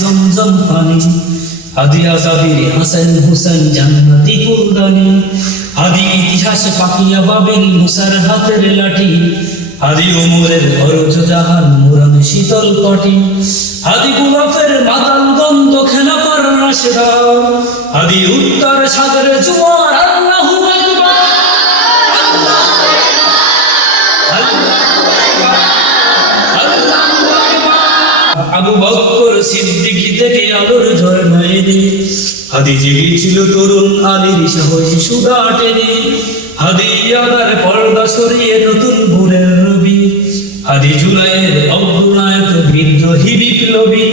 জমজম পানি, হাদি আজাবির হাসান হুসেন জান্নাতি ফুলদানি, হাদি ইতিহাস পাকিয়া বাবিল মুসার হাতের লাঠি, হাদি উমরের খরচ জাহান মুরান শীতল পাটি, হাদি গুলাফের মাতাল দ্বন্দ্ব খেলাফার রাশেদা, হাদি উত্তর সাগরে জোয়ার আল্লাহু আকবার, আবু বকর সিদ্দিকী থেকে আলোর ঝরনায় রে, হাদি জেগেছিল তরুণ আলীর সাহসী সুদা টেনে, হাদি আদার পর্দা সরিয়ে নতুন ভোরের রবি, হাদি জুলাইয়ের অগ্রনায়ক বিদ্রোহী বিপ্লবী।